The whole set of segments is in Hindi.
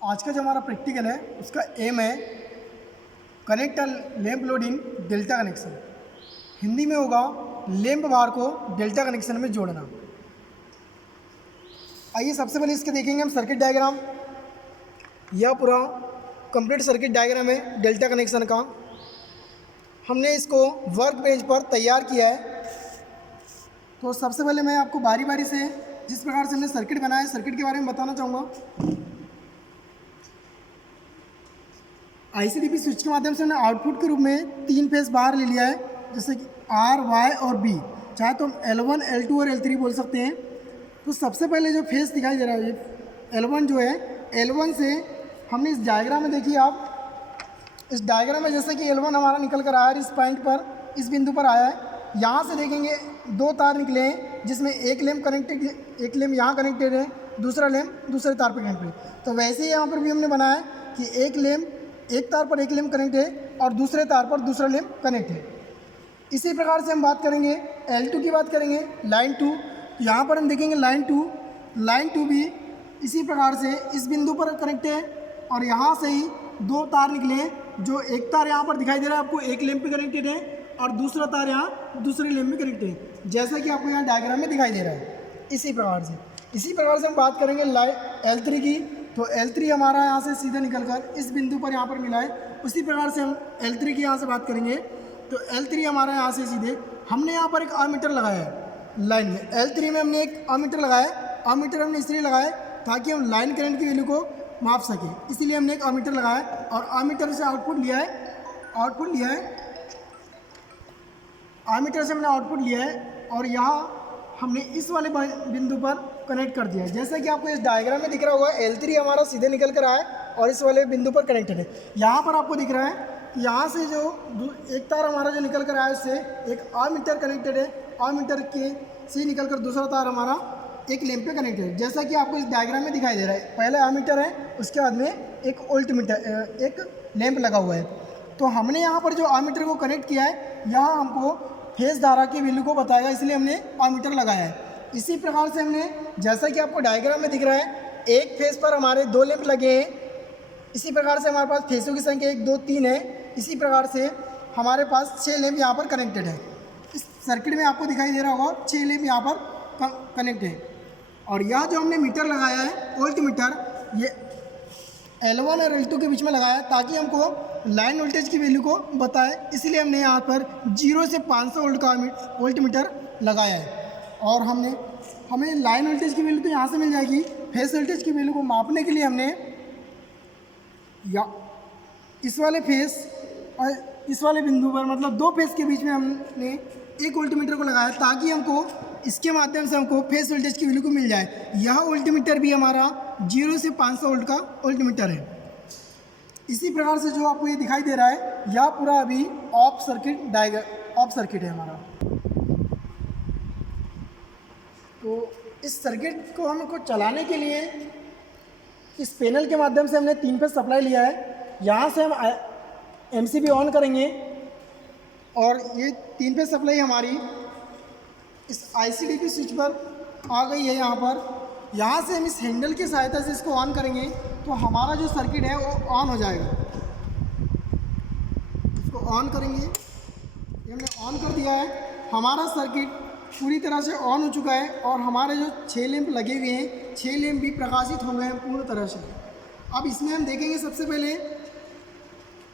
आज का जो हमारा प्रैक्टिकल है उसका एम है connect a lamp load in delta connection. Hindi में होगा लैंप बार को डेल्टा कनेक्शन में जोड़ना। आइए सबसे पहले इसके देखेंगे हम सर्किट डायग्राम। यह पूरा कंप्लीट सर्किट डायग्राम है डेल्टा कनेक्शन का। हमने इसको वर्क पेज पर तैयार किया है। तो सबसे पहले मैं आपको बारी बारी से जिस प्रकार से हमने सर्किट बनाया है सर्किट के बारे में बताना चाहूँगा। आईसीडीपी स्विच के माध्यम से हमने आउटपुट के रूप में 3 फेस बाहर ले लिया है, जैसे कि आर, वाई और बी। चाहे तो हम L1, L2 और L3 बोल सकते हैं। तो सबसे पहले जो फेस दिखाई दे रहा है ये L1 जो है, L1 से हमने इस डायग्राम में देखिए आप, इस डायग्राम में जैसे कि L1 हमारा निकल कर आया है, इस पॉइंट पर, इस बिंदु पर आया है। यहाँ से देखेंगे 2 तार निकले हैं, जिसमें एक लैंप कनेक्टेड, एक लैंप यहाँ कनेक्टेड है, दूसरा लैंप दूसरे तार पर कनेक्टेड है। तो वैसे ही यहाँ पर भी हमने बनाया है कि एक लैंप एक तार पर एक लैंप कनेक्ट है और दूसरे तार पर दूसरा लैंप कनेक्ट है। इसी प्रकार से हम बात करेंगे L2 की बात करेंगे, लाइन 2। यहाँ पर हम देखेंगे लाइन 2 भी इसी प्रकार से इस बिंदु पर कनेक्ट है और यहाँ से ही 2 तार निकले हैं, जो एक तार यहाँ पर दिखाई दे रहा है आपको, एक लैंप पे कनेक्टेड है और दूसरा तार यहाँ दूसरे लैंप में कनेक्टेड है, जैसा कि आपको यहाँ डायग्राम में दिखाई दे रहा है। इसी प्रकार से हम बात करेंगे लाइन L3 की। तो L3 हमारा यहाँ से सीधे निकलकर इस बिंदु पर यहाँ पर मिला है। उसी प्रकार से हम L3 की यहाँ से बात करेंगे। तो L3 हमारा यहाँ से सीधे, हमने यहाँ पर एक आमीटर लगाया है लाइन में। L3 में हमने एक आमीटर लगाया है। आमीटर हमने इसलिए लगाया है ताकि हम लाइन करंट की वैल्यू को माप सकें, इसीलिए हमने एक आमीटर लगाया है और आमीटर से आउटपुट लिया है। आमीटर से हमने आउटपुट लिया है और यहाँ हमने इस वाले बिंदु पर कनेक्ट कर दिया है। जैसा कि आपको इस डायग्राम में दिख रहा होगा, L3 हमारा सीधे निकल कर आया है और इस वाले बिंदु पर कनेक्टेड है। यहाँ पर आपको दिख रहा है कि यहाँ से जो एक तार हमारा जो निकल कर आया है उससे एक आमीटर कनेक्टेड है। आमीटर के से निकल कर दूसरा तार हमारा एक लैंप पे कनेक्टेड है, जैसा कि आपको इस डायग्राम में दिखाई दे रहा है। पहले आमीटर है, उसके बाद में एक वोल्टमीटर, एक लैंप लगा हुआ है। तो हमने यहाँ पर जो आमीटर को कनेक्ट किया है, यहाँ हमको फेज धारा की वैल्यू को बताएगा, इसलिए हमने आमीटर लगाया है। इसी प्रकार से हमने, जैसा कि आपको डायग्राम में दिख रहा है, एक फेज पर हमारे 2 लैंप लगे हैं। इसी प्रकार से हमारे पास फेसों की संख्या 1, 2, 3 है। इसी प्रकार से हमारे पास 6 लैंप यहाँ पर कनेक्टेड है। इस सर्किट में आपको दिखाई दे रहा होगा 6 लैंप यहाँ पर कनेक्ट है। और यह जो हमने मीटर लगाया है, वोल्ट मीटर, ये L1 और L2 के बीच में लगाया है ताकि हमको लाइन वोल्टेज की वैल्यू को बताए, इसलिए हमने यहाँ पर 0 से 500 वोल्ट का वोल्ट मीटर लगाया है। और हमें लाइन वोल्टेज की वैल्यू तो यहाँ से मिल जाएगी। फेस वोल्टेज की वैल्यू को मापने के लिए हमने या इस वाले फेस और इस वाले बिंदु पर, मतलब 2 फेस के बीच में हमने एक वोल्ट मीटर को लगाया ताकि हमको इसके माध्यम से हमको फेस वोल्टेज की वैल्यू को मिल जाए। यह वोल्ट मीटर भी हमारा 0 से 500 वोल्ट का वोल्ट मीटर है। इसी प्रकार से जो आपको ये दिखाई दे रहा है, यह पूरा अभी ऑफ सर्किट है हमारा। तो इस सर्किट को हमको चलाने के लिए इस पैनल के माध्यम से हमने 3 फेस सप्लाई लिया है। यहाँ से हम MCB ऑन करेंगे और ये 3 फेस सप्लाई हमारी इस ICDP स्विच पर आ गई है। यहाँ से हम इस हैंडल की सहायता से इसको ऑन करेंगे तो हमारा जो सर्किट है वो ऑन हो जाएगा। इसको ऑन करेंगे, ये हमने ऑन कर दिया है। हमारा सर्किट पूरी तरह से ऑन हो चुका है और हमारे जो 6 लैंप लगे हुए हैं, 6 लैंप भी प्रकाशित हो गए हैं पूर्ण तरह से। अब इसमें हम देखेंगे, सबसे पहले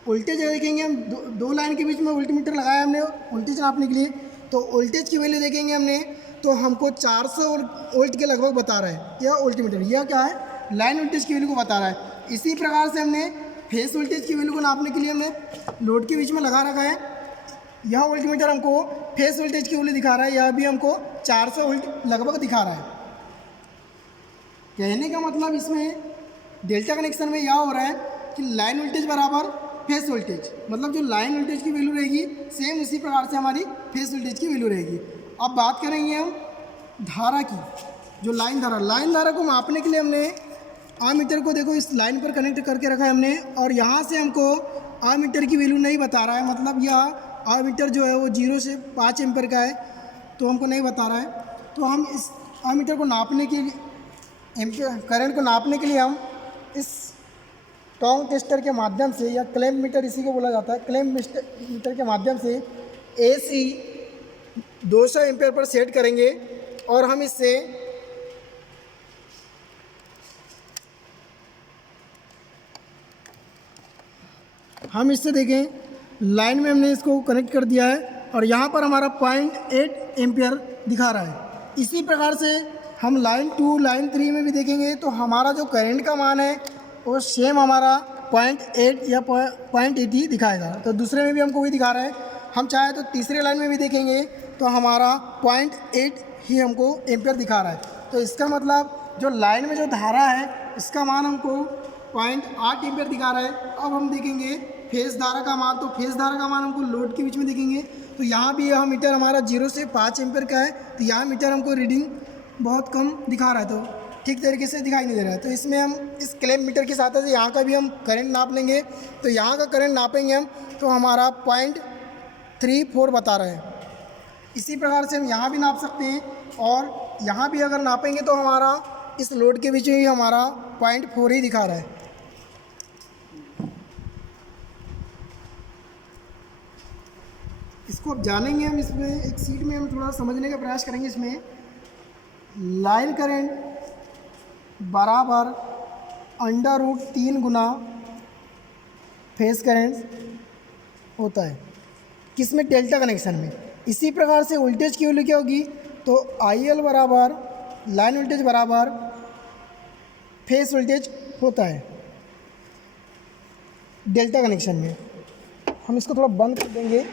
वोल्टेज देखेंगे हम। 2 लाइन के बीच में वोल्टमीटर लगाया हमने वोल्टेज नापने के लिए। तो वोल्टेज की वैल्यू देखेंगे हमने, तो हमको 400 वोल्ट के लगभग बता रहा है यह वोल्टमीटर। यह क्या है? लाइन वोल्टेज की वैल्यू को बता रहा है। इसी प्रकार से हमने फेस वोल्टेज की वैल्यू को नापने के लिए हमने लोड के बीच में लगा रखा है। यह वोल्टमीटर हमको फेस वोल्टेज की वैल्यू दिखा रहा है, यह भी हमको 400 वोल्ट लगभग दिखा रहा है। कहने का मतलब इसमें डेल्टा कनेक्शन में यह हो रहा है कि लाइन वोल्टेज बराबर फेस वोल्टेज, मतलब जो लाइन वोल्टेज की वैल्यू रहेगी सेम उसी प्रकार से हमारी फेस वोल्टेज की वैल्यू रहेगी। अब बात करेंगे हम धारा की, जो लाइन धारा को मापने के लिए हमने आमीटर को, देखो, इस लाइन पर कनेक्ट करके रखा है हमने और यहाँ से हमको आमीटर की वैल्यू नहीं बता रहा है। मतलब यह आमीटर जो है वो 0 से 5 एम्पीयर का है, तो हमको नहीं बता रहा है। तो हम इस आमीटर को नापने के लिए, करंट को नापने के लिए हम इस टोंग टेस्टर के माध्यम से या क्लैम्प मीटर इसी को बोला जाता है, क्लैम्प मीटर के माध्यम से AC 200 एम्पीयर पर सेट करेंगे और हम इससे देखें लाइन में हमने इसको कनेक्ट कर दिया है और यहाँ पर हमारा 0.8 एम्पीयर दिखा रहा है। इसी प्रकार से हम लाइन 2 लाइन 3 में भी देखेंगे तो हमारा जो करंट का मान है वो सेम हमारा 0.8 या 0.80 दिखाएगा। तो दूसरे में भी हमको वही दिखा रहा है। हम चाहे तो तीसरे लाइन में भी देखेंगे तो हमारा 0.8 ही हमको एम्पीयर दिखा रहा है। तो इसका मतलब जो लाइन में जो धारा है इसका मान हमको 0.8 एम्पीयर दिखा रहा है। अब हम देखेंगे फेज धारा का मान, तो फेज धारा का मान हमको लोड के बीच में देखेंगे तो यहाँ भी यह मीटर हमारा 0 से 5 एम्पीयर का है। तो यहाँ मीटर हमको रीडिंग बहुत कम दिखा रहा है, तो ठीक तरीके से दिखाई नहीं दे रहा है। तो इसमें हम इस क्लैम्प मीटर की सहायता से यहाँ का भी हम करंट नाप लेंगे। तो यहाँ का करंट नापेंगे हम तो हमारा 0.34 बता रहा है। इसी प्रकार से हम यहाँ भी नाप सकते हैं और यहाँ भी अगर नापेंगे तो हमारा इस लोड के बीच में भी हमारा 0.4 ही दिखा रहा है। इसको अब जानेंगे हम, इसमें एक सीट में हम थोड़ा समझने का प्रयास करेंगे। इसमें लाइन करंट बराबर √3 गुना फेज करंट होता है, किसमें? डेल्टा कनेक्शन में। इसी प्रकार से वोल्टेज की वैल्यू क्या होगी? तो IL बराबर लाइन वोल्टेज बराबर फेज वोल्टेज होता है डेल्टा कनेक्शन में। हम इसको थोड़ा बंद कर देंगे।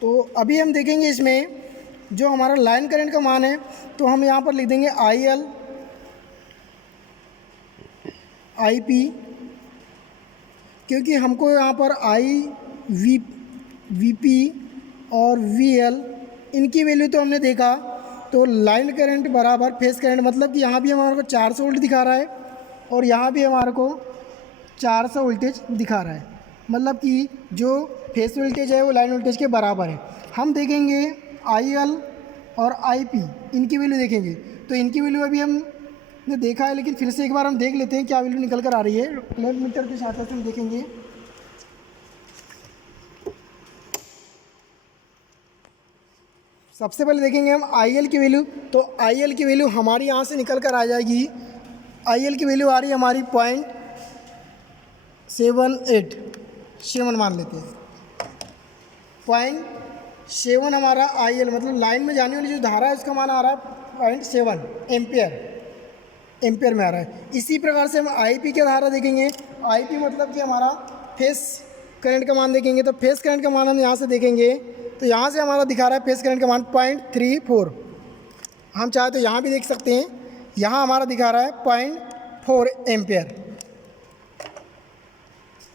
तो अभी हम देखेंगे इसमें जो हमारा लाइन करंट का मान है तो हम यहाँ पर लिख देंगे IL IP, क्योंकि हमको यहाँ पर VP और VL इनकी वैल्यू तो हमने देखा। तो लाइन करंट बराबर फेज करंट, मतलब कि यहाँ भी हमारे को 400 वोल्ट दिखा रहा है और यहाँ भी हमारे को 400 वोल्टेज दिखा रहा है, मतलब कि जो फेज वोल्टेज है वो लाइन वोल्टेज के बराबर है। हम देखेंगे IL और IP इनकी वैल्यू देखेंगे। तो इनकी वैल्यू अभी हमने देखा है, लेकिन फिर से एक बार हम देख लेते हैं क्या वैल्यू निकल कर आ रही है। क्लैम्प मीटर की सहायता से हम देखेंगे। सबसे पहले देखेंगे हम IL की वैल्यू। तो IL की वैल्यू हमारी यहाँ से निकल कर आ जाएगी। IL की वैल्यू आ रही है हमारी 0.7 मान लेते हैं। 0.7 हमारा IL, मतलब लाइन में जाने वाली जो धारा है उसका मान आ रहा है 0.7 एम्पियर में आ रहा है। इसी प्रकार से हम IP की धारा देखेंगे। IP मतलब कि हमारा फेस करंट का मान देखेंगे। तो फेस करंट का मान हम यहाँ से देखेंगे तो यहाँ से हमारा दिखा रहा है फेस करंट का मान 0.34। हम चाहे तो यहाँ भी देख सकते हैं, यहाँ हमारा दिखा रहा है 0.4 एम्पियर।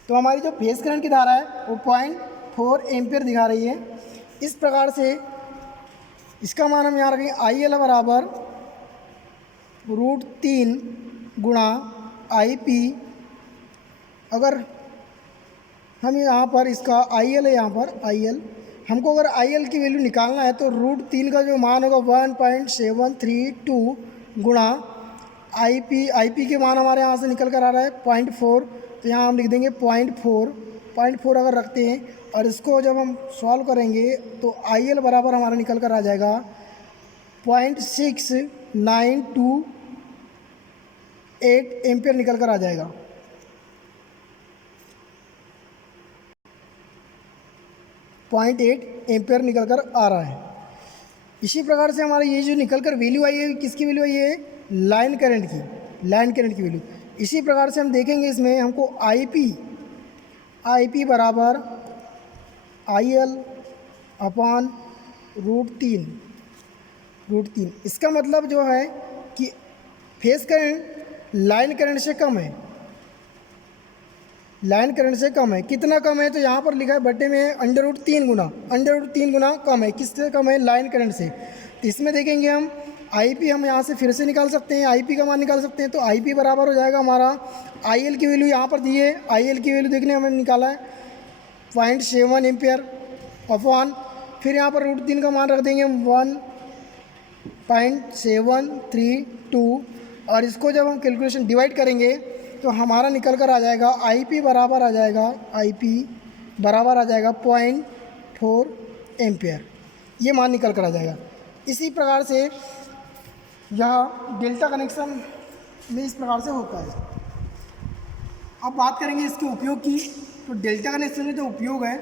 तो हमारी जो फेस करंट की धारा है वो 0.4 एम्पियर दिखा रही है। इस प्रकार से इसका मान हम यहाँ रखेंगे IL बराबर √3 गुणा IP। अगर हम यहाँ पर इसका IL है, यहाँ पर IL हमको अगर IL की वैल्यू निकालना है तो √3 का जो मान होगा 1.732 गुणा IP के मान हमारे यहाँ से निकल कर आ रहा है 0.4। तो यहाँ हम लिख देंगे 0.4 अगर रखते हैं और इसको जब हम सॉल्व करेंगे तो IL बराबर हमारा निकल कर आ जाएगा 0.6928 एम्पियर निकल कर आ जाएगा। 0.8 एम्पियर निकल कर आ रहा है। इसी प्रकार से हमारा ये जो निकल कर वैल्यू आई है, किसकी वैल्यू आई है? लाइन करंट की वैल्यू। इसी प्रकार से हम देखेंगे इसमें हमको IP बराबर IL अपॉन √3। इसका मतलब जो है कि फेस करंट लाइन करंट से कम है, कितना कम है? तो यहाँ पर लिखा है बट्टे में √3 गुना कम है। किससे कम है? लाइन करंट से। तो इसमें देखेंगे हम IP हम यहाँ से फिर से निकाल सकते हैं, IP का मान निकाल सकते हैं। तो IP बराबर हो जाएगा हमारा IL की वैल्यू यहाँ पर दी है, IL की वैल्यू देखने हमने निकाला है 0.7 एम्पियर अपॉन, फिर यहाँ पर √3 का मान रख देंगे हम 1.732 और इसको जब हम कैलकुलेशन डिवाइड करेंगे तो हमारा निकल कर आ जाएगा IP बराबर आ जाएगा IP बराबर आ जाएगा 0.4 एम्पियर, ये मान निकल कर आ जाएगा। इसी प्रकार से यह डेल्टा कनेक्शन में इस प्रकार से होता है। अब बात करेंगे इसके उपयोग की। तो डेल्टा कनेक्शन में जो उपयोग है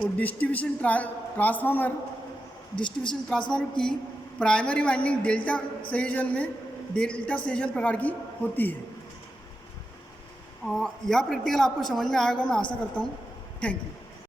वो डिस्ट्रीब्यूशन ट्रांसफार्मर की प्राइमरी वाइंडिंग डेल्टा संयोजन प्रकार की होती है। यह प्रैक्टिकल आपको समझ में आएगा, मैं आशा करता हूँ। Thank you.